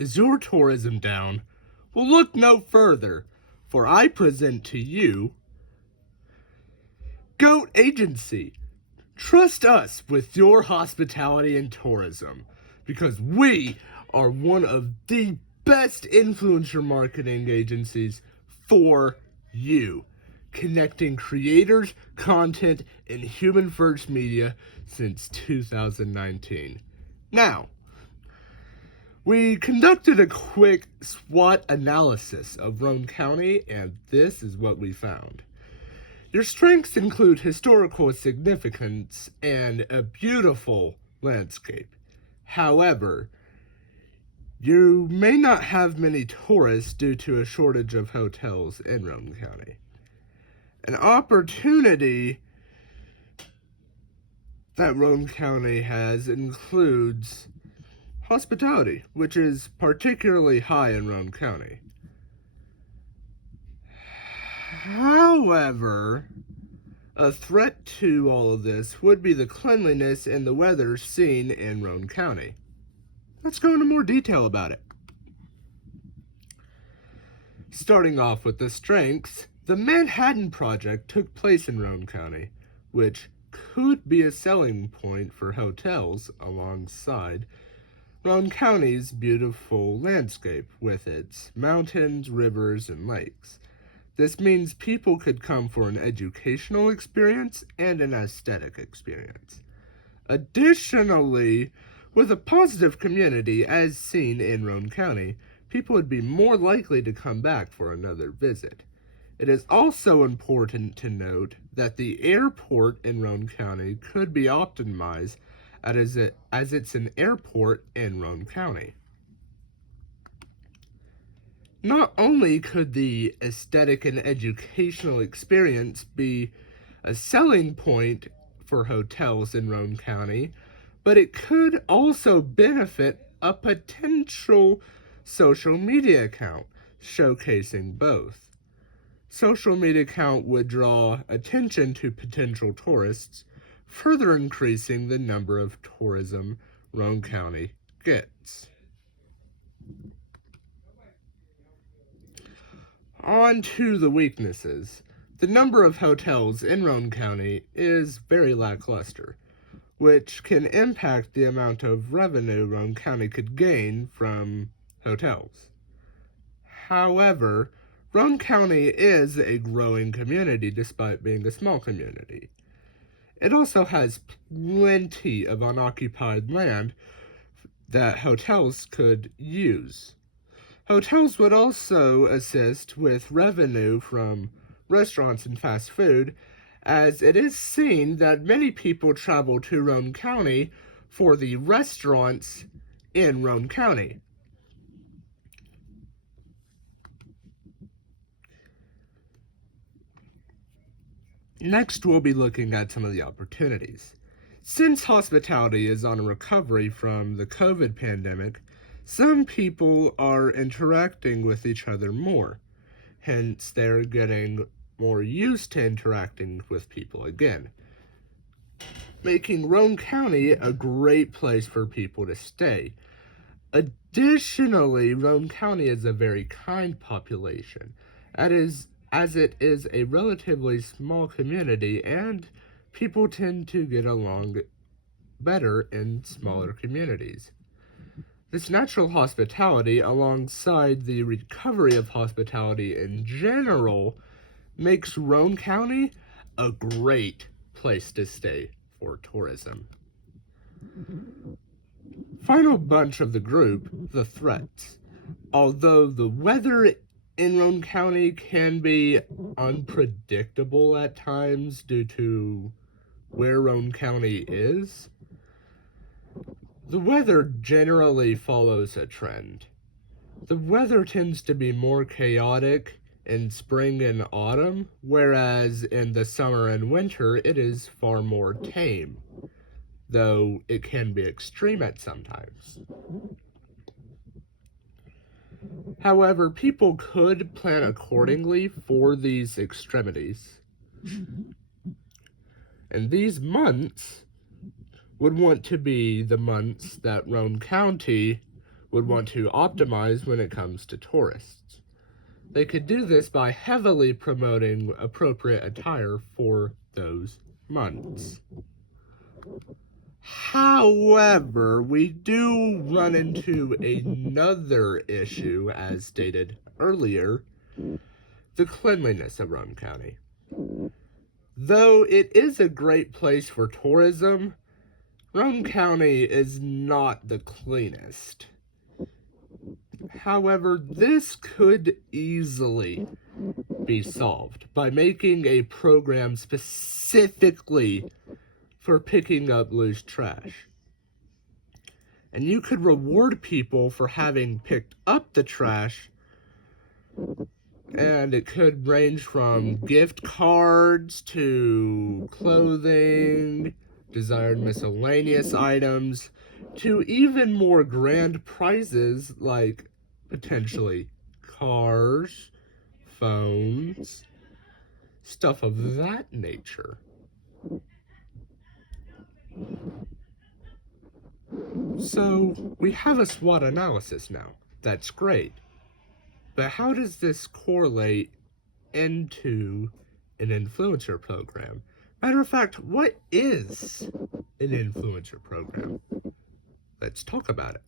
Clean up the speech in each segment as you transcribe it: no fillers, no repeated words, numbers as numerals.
Is your tourism down? Well, look no further, for I present to you Goat Agency. Trust us with your hospitality and tourism, because we are one of the best influencer marketing agencies for you, connecting creators, content, and human first media since 2019. Now, we conducted a quick SWOT analysis of Roane County, and this is what we found. Your strengths include historical significance and a beautiful landscape. However, you may not have many tourists due to a shortage of hotels in Roane County. An opportunity that Roane County has includes hospitality, which is particularly high in Roane County. However, a threat to all of this would be the cleanliness and the weather seen in Roane County. Let's go into more detail about it. Starting off with the strengths, the Manhattan Project took place in Roane County, which could be a selling point for hotels alongside Roane County's beautiful landscape with its mountains, rivers, and lakes. This means people could come for an educational experience and an aesthetic experience. Additionally, with a positive community as seen in Roane County, people would be more likely to come back for another visit. It is also important to note that the airport in Roane County could be optimized as it's an airport in Roane County. Not only could the aesthetic and educational experience be a selling point for hotels in Roane County, but it could also benefit a potential social media account showcasing both. Social media account would draw attention to potential tourists, further increasing the number of tourism Roane County gets. On to the weaknesses. The number of hotels in Roane County is very lackluster, which can impact the amount of revenue Roane County could gain from hotels. However, Roane County is a growing community despite being a small community. It also has plenty of unoccupied land that hotels could use. Hotels would also assist with revenue from restaurants and fast food, as it is seen that many people travel to Roane County for the restaurants in Roane County. Next, we'll be looking at some of the opportunities. Since hospitality is on a recovery from the COVID pandemic, some people are interacting with each other more. Hence, they're getting more used to interacting with people again, making Roane County a great place for people to stay. Additionally, Roane County is a very kind population, as it is a relatively small community, and people tend to get along better in smaller communities. This natural hospitality, alongside the recovery of hospitality in general, makes Roane County a great place to stay for tourism. Final bunch of the group, the threats. Although the weather in Roane County can be unpredictable at times due to where Roane County is, the weather generally follows a trend. The weather tends to be more chaotic in spring and autumn, whereas in the summer and winter it is far more tame, though it can be extreme at sometimes. However, people could plan accordingly for these extremities. And these months would want to be the months that Roane County would want to optimize when it comes to tourists. They could do this by heavily promoting appropriate attire for those months. However, we do run into another issue, as stated earlier, the cleanliness of Roane County. Though it is a great place for tourism, Roane County is not the cleanest. However, this could easily be solved by making a program specifically for picking up loose trash. And you could reward people for having picked up the trash, and it could range from gift cards to clothing, desired miscellaneous items, to even more grand prizes like potentially cars, phones, stuff of that nature. So, we have a SWOT analysis now. That's great. But how does this correlate into an influencer program? Matter of fact, what is an influencer program? Let's talk about it.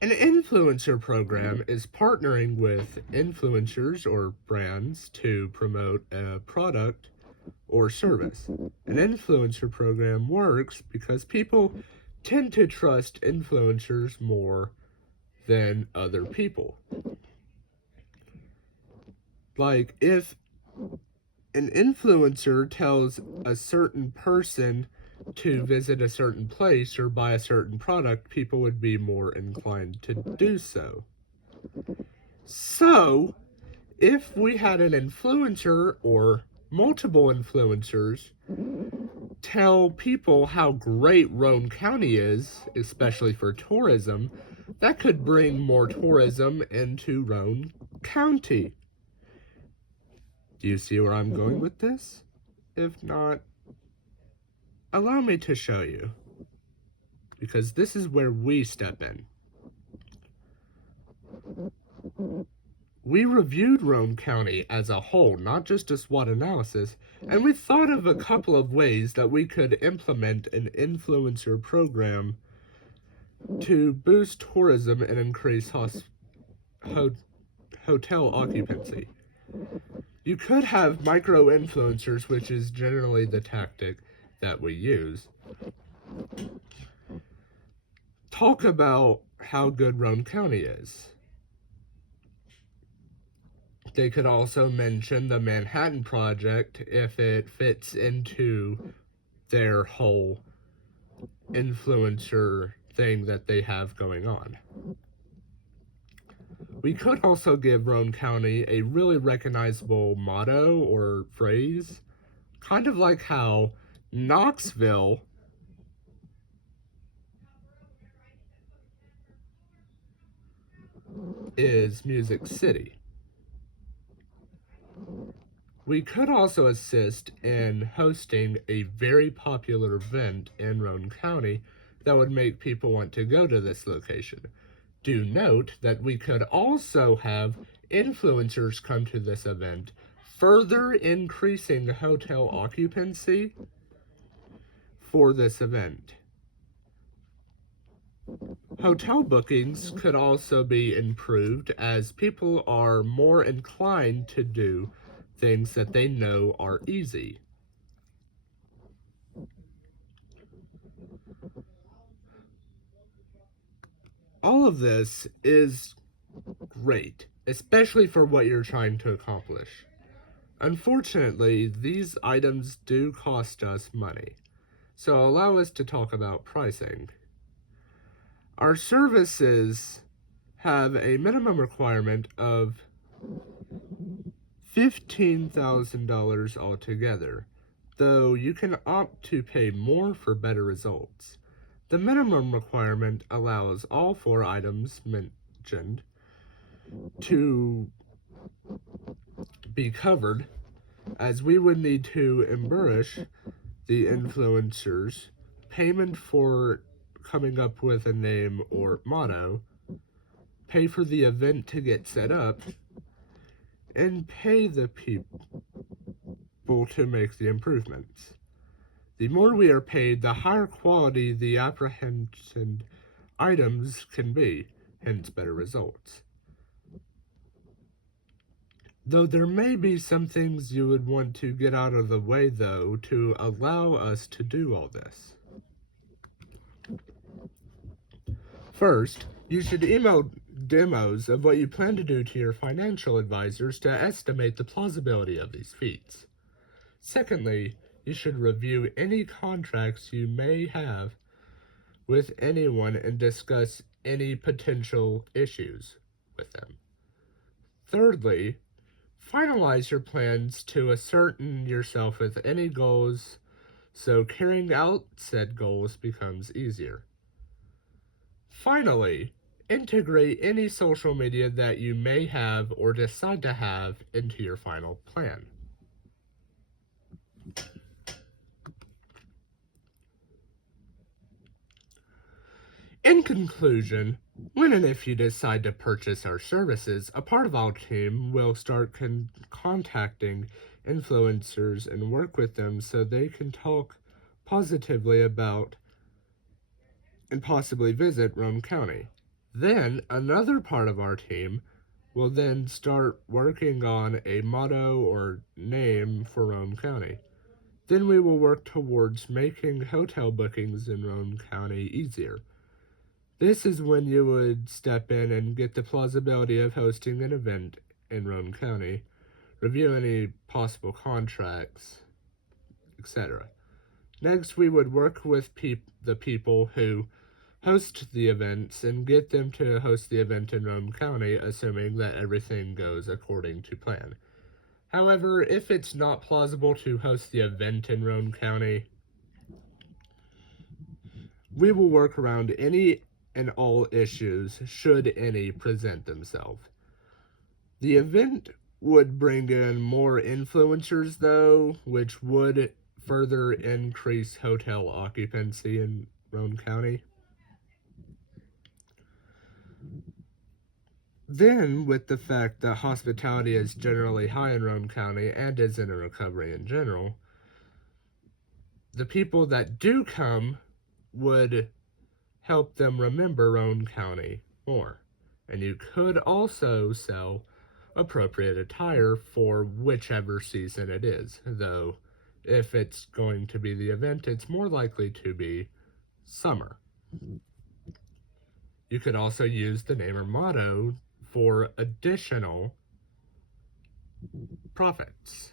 An influencer program is partnering with influencers or brands to promote a product or service. An influencer program works because people tend to trust influencers more than other people. Like, if an influencer tells a certain person to visit a certain place or buy a certain product, people would be more inclined to do so. So, if we had an influencer or multiple influencers tell people how great Roane County is, especially for tourism, that could bring more tourism into Roane County. Do you see where I'm going with this? If not, allow me to show you, because this is where we step in. We reviewed Roane County as a whole, not just a SWOT analysis, and we thought of a couple of ways that we could implement an influencer program to boost tourism and increase hotel occupancy. You could have micro-influencers, which is generally the tactic that we use, talk about how good Roane County is. They could also mention the Manhattan Project if it fits into their whole influencer thing that they have going on. We could also give Roane County a really recognizable motto or phrase, kind of like how Knoxville is Music City. We could also assist in hosting a very popular event in Roane County that would make people want to go to this location. Do note that we could also have influencers come to this event, further increasing the hotel occupancy for this event. Hotel bookings could also be improved as people are more inclined to do things that they know are easy. All of this is great, especially for what you're trying to accomplish. Unfortunately, these items do cost us money, so allow us to talk about pricing. Our services have a minimum requirement of $15,000 altogether, though you can opt to pay more for better results. The minimum requirement allows all 4 items mentioned to be covered, as we would need to embellish the influencers, payment for coming up with a name or motto, pay for the event to get set up, and pay the people to make the improvements. The more we are paid, the higher quality the apprehended items can be, hence better results. Though there may be some things you would want to get out of the way, though, to allow us to do all this. First, you should email demos of what you plan to do to your financial advisors to estimate the plausibility of these feats. Secondly, you should review any contracts you may have with anyone and discuss any potential issues with them. Thirdly, finalize your plans to ascertain yourself with any goals so carrying out said goals becomes easier. Finally, integrate any social media that you may have or decide to have into your final plan. In conclusion, when and if you decide to purchase our services, a part of our team will start contacting influencers and work with them so they can talk positively about and possibly visit Roane County. Then another part of our team will then start working on a motto or name for Roane County. Then we will work towards making hotel bookings in Roane County easier. This is when you would step in and get the plausibility of hosting an event in Roane County, review any possible contracts, etc. Next, we would work with the people who host the events and get them to host the event in Roane County, assuming that everything goes according to plan. However, if it's not plausible to host the event in Roane County, we will work around any and all issues should any present themselves. The event would bring in more influencers, though, which would further increase hotel occupancy in Roane County. Then, with the fact that hospitality is generally high in Roane County and is in a recovery in general, the people that do come would help them remember Roane County more. And you could also sell appropriate attire for whichever season it is, though if it's going to be the event, it's more likely to be summer. You could also use the name or motto for additional profits.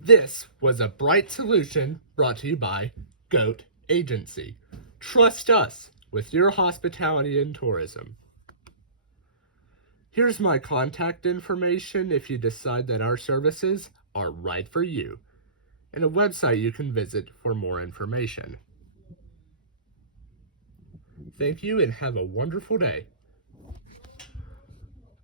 This was a Bright Solution brought to you by Goat Agency. Trust us with your hospitality and tourism. Here's my contact information if you decide that our services are right for you, and a website you can visit for more information. Thank you and have a wonderful day.